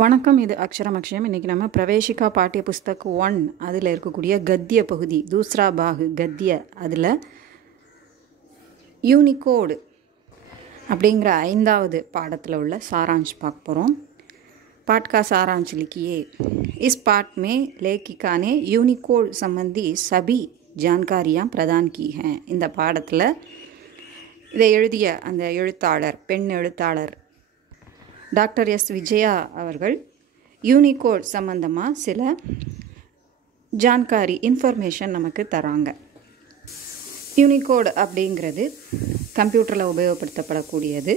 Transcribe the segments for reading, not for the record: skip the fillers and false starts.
வணக்கம். இது அக்ஷரம் அக்ஷயம். இன்றைக்கி நம்ம பிரவேசிகா பாட்டிய புஸ்தக் 1 அதில் இருக்கக்கூடிய கத்திய பகுதி தூஸ்ரா பாகு கத்திய அதில் யூனிகோடு அப்படிங்கிற 5வது பாடத்தில் உள்ள सारांश பார்க்க போகிறோம். पाठ का सारांश लिखिए. इस पाठ में लेखिका ने यूनिकोड संबंधी सभी जानकारियाँ प्रदान की हैं. இந்த பாடத்தில் இதை எழுதிய அந்த எழுத்தாளர் பெண் எழுத்தாளர் டாக்டர் எஸ் விஜயா அவர்கள் யூனிகோட் சம்பந்தமாக சில ஜான்காரி இன்ஃபர்மேஷன் நமக்கு தராங்க. யூனிகோடு அப்படிங்கிறது கம்ப்யூட்டரில் உபயோகப்படுத்தப்படக்கூடியது.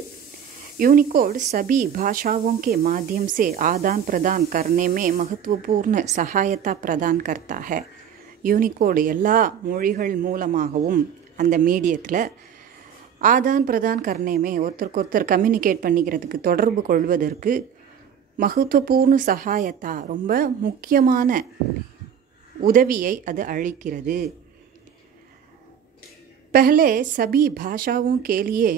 यूनिकोड सभी भाषाओं के माध्यम से आदान प्रदान करने में महत्वपूर्ण सहायता प्रदान करता है. யூனிகோடு எல்லா மொழிகள் மூலமாகவும் அந்த மீடியத்தில் ஆதான் பிரதான் கர்னேமே ஒருத்தருக்கு ஒருத்தர் கம்யூனிகேட் பண்ணிக்கிறதுக்கு தொடர்பு கொள்வதற்கு மகத்துவபூர்ண சகாயத்தா ரொம்ப முக்கியமான உதவியை அது அளிக்கிறது. पहले सभी भाषाओं के लिए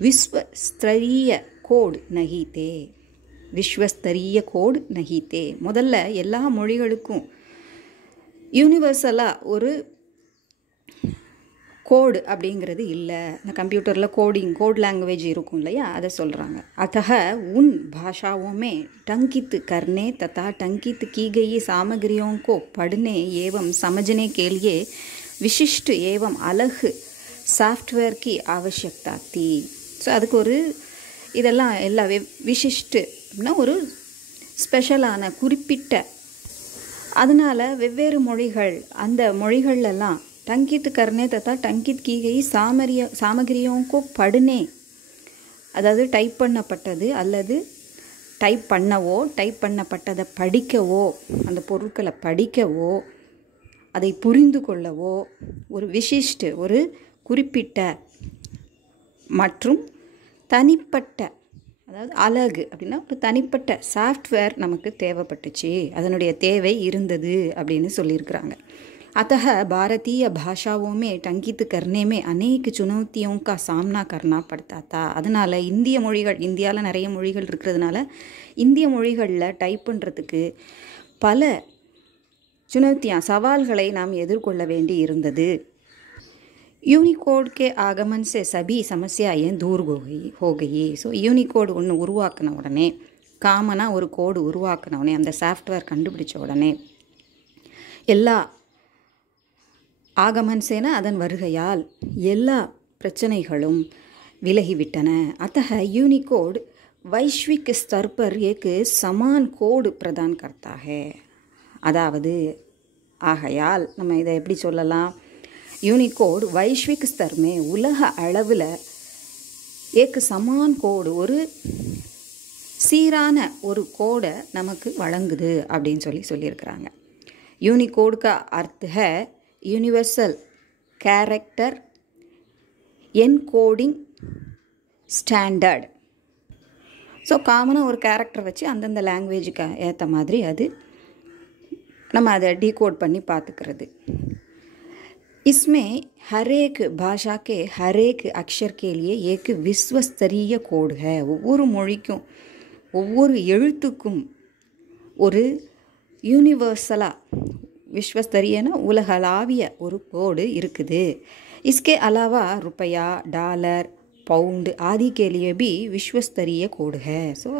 विश्वस्तरीय कोड नहीं थे. विश्वस्तरीय कोड नहीं थे. முதல்ல எல்லா மொழிகளுக்கும் யூனிவர்சலாக ஒரு கோடு அப்படிங்கிறது இல்லை. இந்த கம்ப்யூட்டரில் கோட் லாங்குவேஜ் இருக்கும் இல்லையா, அதை சொல்கிறாங்க. अतः उन भाषाओं में टंकित करने तथा टंकित की गई सामग्रियों को पढ़ने एवं समझने के लिए विशिष्ट एवं अलग सॉफ्टवेयर की आवश्यकता थी. ஸோ அதுக்கு ஒரு இதெல்லாம் எல்லா விசிஷ்டுனா ஒரு ஸ்பெஷலான குறிப்பிட்ட அதனால் வெவ்வேறு மொழிகள் அந்த மொழிகள்லாம் டங்கித் கர்னே தத்தா டங்கித் கீகை சாமகிரியோங்கோ படுனே, அதாவது டைப் பண்ணப்பட்டது அல்லது டைப் பண்ணவோ டைப் பண்ணப்பட்டதை படிக்கவோ அந்த பொருட்களை படிக்கவோ அதை புரிந்து கொள்ளவோ ஒரு விசிஷ்டு ஒரு குறிப்பிட்ட மற்றும் தனிப்பட்ட, அதாவது அழகு அப்படின்னா ஒரு தனிப்பட்ட சாஃப்ட்வேர் நமக்கு தேவைப்பட்டுச்சு, அதனுடைய தேவை இருந்தது அப்படின்னு சொல்லியிருக்கிறாங்க. अतः भारतीय भाषाओं में टंकित करने में अनेक चुनौतियों का सामना करना पड़ता था. அதனால் இந்திய மொழிகள், இந்தியாவில் நிறைய மொழிகள் இருக்கிறதுனால இந்திய மொழிகளில் டைப் பண்ணுறதுக்கு பல சவால்களை நாம் எதிர்கொள்ள வேண்டி இருந்தது. யூனிகோட் के आगमन से सभी समस्याएं दूर हो गई. ஸோ யூனிகோடு ஒன்று உருவாக்கின உடனே, காமனாக ஒரு கோடு உருவாக்கின உடனே, அந்த சாஃப்ட்வேர் கண்டுபிடிச்ச உடனே எல்லா ஆகமன் சேன அதன் வருகையால் எல்லா பிரச்சனைகளும் விலகிவிட்டன. अतः यूनिकोड वैश्विक स्तर पर एक समान कोड प्रदान करता है. அதாவது ஆகையால் நம்ம இதை எப்படி சொல்லலாம், யூனிகோட் வைஸ்விக் ஸ்தர்மே உலக அளவில் ஏக்கு சமான் கோடு ஒரு சீரான ஒரு கோடை நமக்கு வழங்குது அப்படின்னு சொல்லியிருக்கிறாங்க. யூனிகோடு का अर्थ है universal character encoding standard. So காமனாக ஒரு கேரக்டர் வச்சு அந்தந்த லாங்குவேஜுக்கு ஏற்ற மாதிரி அது நம்ம அதை டீகோட் பண்ணி பார்த்துக்கிறது. इसमें हर एक भाषा के हर एक अक्षर के लिए एक विश्वस्तरीय कोड है. ஒவ்வொரு மொழிக்கும் ஒவ்வொரு எழுத்துக்கும் ஒரு யூனிவர்சலாக விஸ்வஸ்தரியன உலகளாவிய ஒரு கோடு இருக்குது. इसके अलावा रुपया, डॉलर, पाउंड आदि के लिए भी विश्वस्तरीय कोड है. ஸோ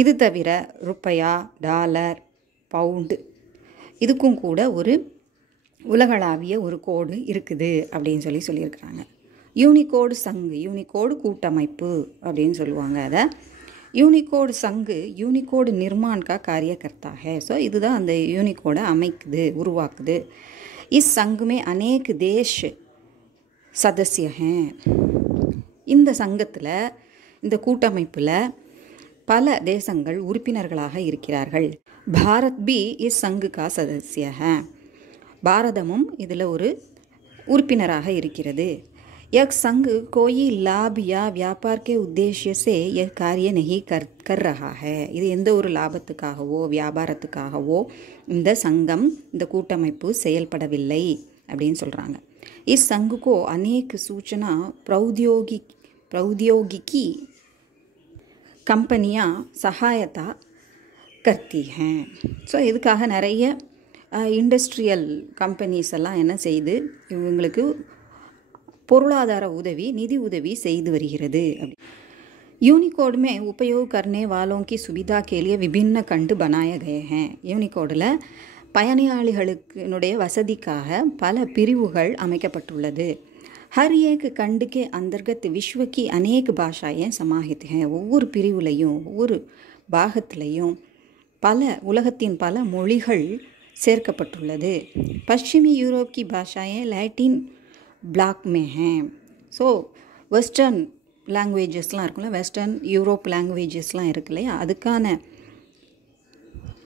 இது தவிர ருப்பையா, டாலர், பவுண்டு இதுக்கும் கூட ஒரு உலகளாவிய ஒரு கோடு இருக்குது அப்படின்னு சொல்லியிருக்கிறாங்க. யூனிகோடு சங்கு, யூனிகோடு கூட்டமைப்பு அப்படின்னு சொல்லுவாங்க. அதை யூனிகோடு சங்கு யூனிகோடு நிர்மாण का कार्य करता है. ஸோ இதுதான் அந்த யூனிகோடை அமைக்குது, உருவாக்குது. इस संघ में अनेक देश सदस्य हैं. இந்த சங்கத்தில், இந்த கூட்டமைப்பில் பல தேசங்கள் உறுப்பினர்களாக இருக்கிறார்கள். பாரத் பி இஸ் சங்கு கா சதஸ்ய है. பாரதமும் இதில் ஒரு உறுப்பினராக இருக்கிறது. यह संघ कोई लाभ या व्यापार के उद्देश्य से यह कार्य नहीं कर रहा है. இது எந்த ஒரு லாபத்துக்காகவோ வியாபாரத்துக்காகவோ இந்த சங்கம், இந்த கூட்டமைப்பு செயல்படவில்லை அப்படின்னு சொல்கிறாங்க. इस संघ को अनेक सूचना प्रौद्योगिकी कंपनियां सहायता करती हैं. ஸோ இதுக்காக நிறைய இண்டஸ்ட்ரியல் கம்பெனிஸ் எல்லாம் என்ன செய்து இவங்களுக்கு பொருளாதார உதவி நிதி உதவி செய்து வருகிறது. यूनिकोड में उपयोग करने वालों की सुविधा के लिए विभिन्न खंड बनाए गए हैं. யூனிகோடில் பயனாளிகளுடைய வசதிக்காக பல பிரிவுகள் அமைக்கப்பட்டுள்ளது. हर एक खंड के अंतर्गत विश्व की अनेक भाषाएं समाहित हैं. ஒவ்வொரு பிரிவுலையும் ஒவ்வொரு பாகத்திலையும் பல உலகத்தின் பல மொழிகள் சேர்க்கப்பட்டுள்ளது. पश्चिमी यूरोप की भाषाएं लैटिन ब्लॉक में हैं. ஸோ வெஸ்டர்ன் லாங்குவேஜஸ்லாம் இருக்குல்ல, வெஸ்டர்ன் யூரோப் லாங்குவேஜஸ்லாம் இருக்கு இல்லையா, அதுக்கான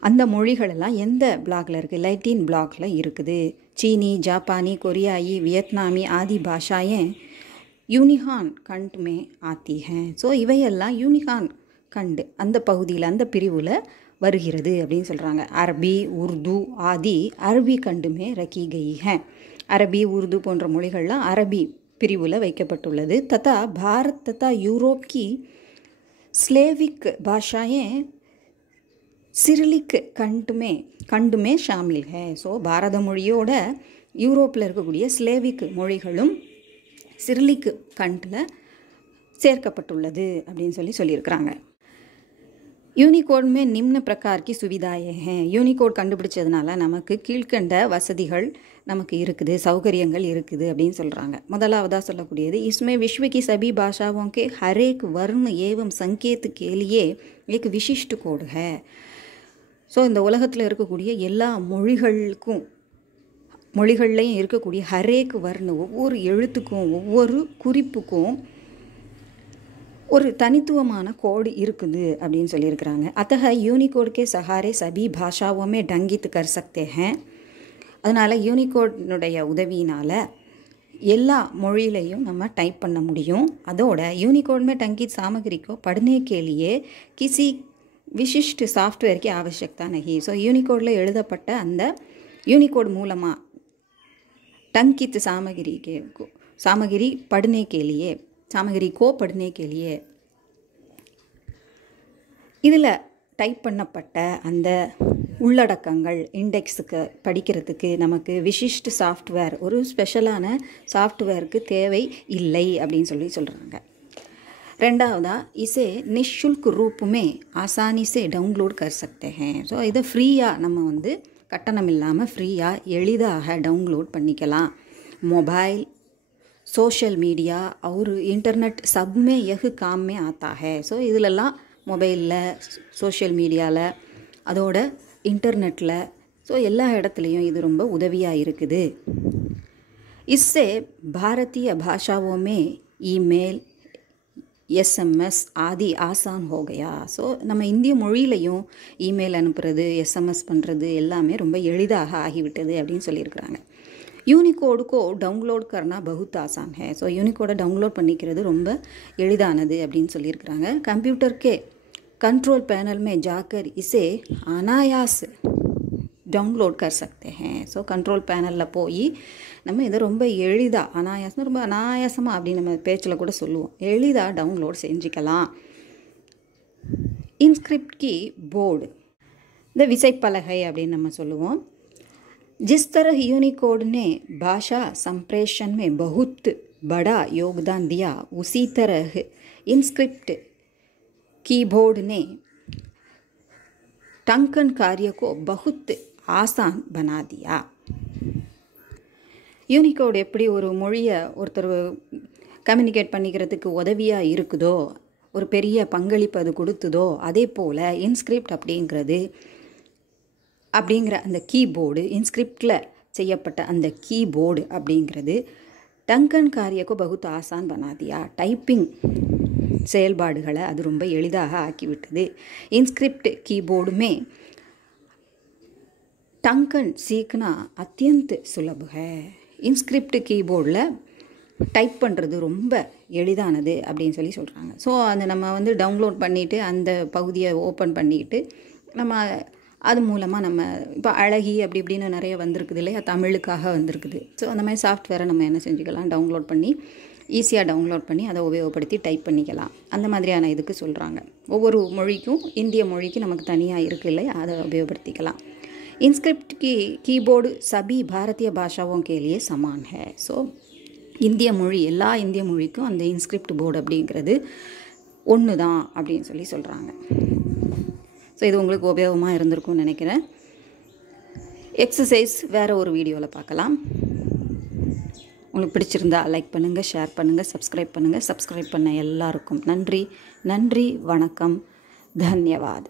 அந்த மொழிகளெல்லாம் எந்த பிளாக்ல இருக்குது? லைட்டின் பிளாக்ல இருக்குது. चीनी, जापानी, कोरियाई, वियतनामी आदि भाषाएं यूनिहान खंड में आती हैं. ஸோ இவையெல்லாம் யூனிகான் கண்டு அந்த பகுதியில் அந்த பிரிவில் வருகிறது அப்படின்னு சொல்கிறாங்க. அரபி, உருது ஆதி அரபி கண்டுமே ரக்கி கई है. அரபி, உருது போன்ற மொழிகள்லாம் அரபி பிரிவில் வைக்கப்பட்டுள்ளது. तथा भारत तथा यूरोप की स्लेविक भाषाएं சிரிலிக் கண்டுமே ஷாமில் है. ஸோ பாரத மொழியோட யூரோப்பில் இருக்கக்கூடிய ஸ்லேவிக் மொழிகளும் சிரிலிக் கண்டில் சேர்க்கப்பட்டுள்ளது அப்படின்னு சொல்லியிருக்கிறாங்க. யூனிகோட் में निम्न प्रकार की सुविधाएं हैं. யூனிகோட் கண்டுபிடிச்சதுனால நமக்கு கீழ்கண்ட வசதிகள் நமக்கு இருக்குது, சௌகரியங்கள் இருக்குது அப்படின்னு சொல்கிறாங்க. முதலாவதாக சொல்லக்கூடியது इसमें विश्व की सभी भाषाओं के हर एक वर्ण एवं संकेत के लिए एक विशिष्ट कोड है. ஸோ இந்த உலகத்தில் இருக்கக்கூடிய எல்லா மொழிகள்லையும் இருக்கக்கூடிய ஹரேக் வர்ண ஒவ்வொரு எழுத்துக்கும் ஒவ்வொரு குறிப்புக்கும் ஒரு தனித்துவமான கோடு இருக்குது அப்படின்னு சொல்லியிருக்கிறாங்க. अतः यूनिकोड के सहारे सभी भाषाओं में डंगित कर सकते हैं. அதனால் யூனிகோடினுடைய உதவியினால் எல்லா மொழியிலையும் நம்ம டைப் பண்ண முடியும். அதோட यूनिकोड में टंकित सामग्री को पढ़ने के लिए किसी विशिष्ट सॉफ्टवेयर की आवश्यकता नहीं. ஸோ யூனிகோடில் எழுதப்பட்ட அந்த யூனிகோட் மூலமாக टंकित सामग्री पढ़ने के लिए सामग्री को पढ़ने के लिए இதில் டைப் பண்ணப்பட்ட அந்த உள்ளடக்கங்கள் இண்டெக்ஸுக்கு படிக்கிறதுக்கு நமக்கு விசிஷ்ட் சாஃப்ட்வேர், ஒரு ஸ்பெஷலான சாஃப்ட்வேருக்கு தேவை இல்லை அப்படின்னு சொல்கிறாங்க. ரெண்டாவதா இசே நிஷுல்க் ரூப் में आसानी से डाउनलोड कर सकते हैं. ஸோ இதை ஃப்ரீயாக நம்ம கட்டணம் இல்லாமல் ஃப்ரீயாக எளிதாக டவுன்லோட் பண்ணிக்கலாம். மொபைல், सोशल मीडिया और इंटरनेट सब में यह काम में आता है. ஸோ இதிலெல்லாம் மொபைலில், சோஷியல் மீடியாவில், அதோட இன்டர்நெட்டில், ஸோ எல்லா இடத்துலையும் இது ரொம்ப உதவியாக இருக்குது. इससे भारतीय भाषाओं में ईमेल, SMS ஆதி ஆசான் हो गया. ஸோ நம்ம இந்திய மொழியிலையும் இமெயில் அனுப்புறது, SMS பண்ணுறது எல்லாமே ரொம்ப எளிதாக ஆகிவிட்டது அப்படின்னு சொல்லியிருக்கிறாங்க. யூனிகோடு को डाउनलोड करना बहुत आसान है. ஸோ யூனிகோடை டவுன்லோட் பண்ணிக்கிறது ரொம்ப எளிதானது அப்படின்னு சொல்லியிருக்கிறாங்க. कंप्यूटर के कंट्रोल पैनल में जाकर इसे अनायास डाउनलोड कर सकते हैं. ஸோ कंट्रोल पैनலில் போய் நம்ம இதை ரொம்ப எளிதாக, அனாயாசம் ரொம்ப அனாயாசமாக அப்படின்னு நம்ம பேச்சில் கூட சொல்லுவோம், எளிதாக டவுன்லோட் செஞ்சுக்கலாம். இன்ஸ்கிரிப்ட் की போர்டு, இந்த விசைப்பலகை அப்படின்னு நம்ம சொல்லுவோம். जिस तरह यूनिकोड ने भाषा संप्रेषण में बहुत बड़ा योगदान दिया, उसी तरह इंस्क्रिप्ट कीबोर्ड ने टंकन कार्य को बहुत आसान बना दिया. யூனிகோட் எப்படி ஒரு மொழியை ஒருத்தர் கம்யூனிகேட் பண்ணிக்கிறதுக்கு உதவியாக இருக்குதோ, ஒரு பெரிய பங்களிப்பு அது கொடுத்ததோ, அதே போல் இன்ஸ்கிரிப்ட் அப்படிங்கிற அந்த கீபோர்டு, இன்ஸ்கிரிப்டில் செய்யப்பட்ட அந்த கீபோர்டு அப்படிங்கிறது டங்கன் காரியக்கோ பகுத் ஆசான் பனாதியா, டைப்பிங் செயல்பாடுகளை அது ரொம்ப எளிதாக ஆக்கிவிட்டது. இன்ஸ்கிரிப்ட் கீபோர்டுமே டங்கன் சீக்னா அத்தியந்த் சுலப है. இன்ஸ்கிரிப்ட் கீபோர்டில் டைப் பண்ணுறது ரொம்ப எளிதானது அப்படின்னு சொல்கிறாங்க. ஸோ அதை நம்ம டவுன்லோட் பண்ணிவிட்டு அந்த பகுதியை ஓப்பன் பண்ணிக்கிட்டு நம்ம அது மூலமாக நம்ம இப்போ அழகி அப்படி இப்படின்னு நிறைய வந்திருக்குது இல்லையா, தமிழுக்காக வந்திருக்குது. ஸோ அந்த மாதிரி சாஃப்ட்வேரை நம்ம என்ன செஞ்சுக்கலாம், டவுன்லோட் பண்ணி ஈஸியாக டவுன்லோட் பண்ணி அதை உபயோகப்படுத்தி டைப் பண்ணிக்கலாம். அந்த மாதிரியான இதுக்கு சொல்கிறாங்க. ஒவ்வொரு மொழிக்கும் இந்திய மொழிக்கு நமக்கு தனியாக இருக்குது இல்லையா, அதை உபயோகப்படுத்திக்கலாம். इंस्क्रिप्ट की कीबोर्ड सभी भारतीय भाषाओं के लिए समान है. ஸோ இந்திய மொழி எல்லா இந்திய மொழிக்கும் அந்த இன்ஸ்கிரிப்ட் போர்டு அப்படிங்கிறது ஒன்று தான் அப்படின்னு சொல்கிறாங்க. ஸோ இது உங்களுக்கு உபயோகமாக இருந்திருக்கும்னு நினைக்கிறேன். எக்ஸசைஸ் வேறு ஒரு வீடியோவில் பார்க்கலாம். உங்களுக்கு பிடிச்சிருந்தா லைக் பண்ணுங்கள், ஷேர் பண்ணுங்கள், சப்ஸ்கிரைப் பண்ணுங்கள். சப்ஸ்கிரைப் பண்ண எல்லாருக்கும் நன்றி. நன்றி, வணக்கம், தன்யவாத்.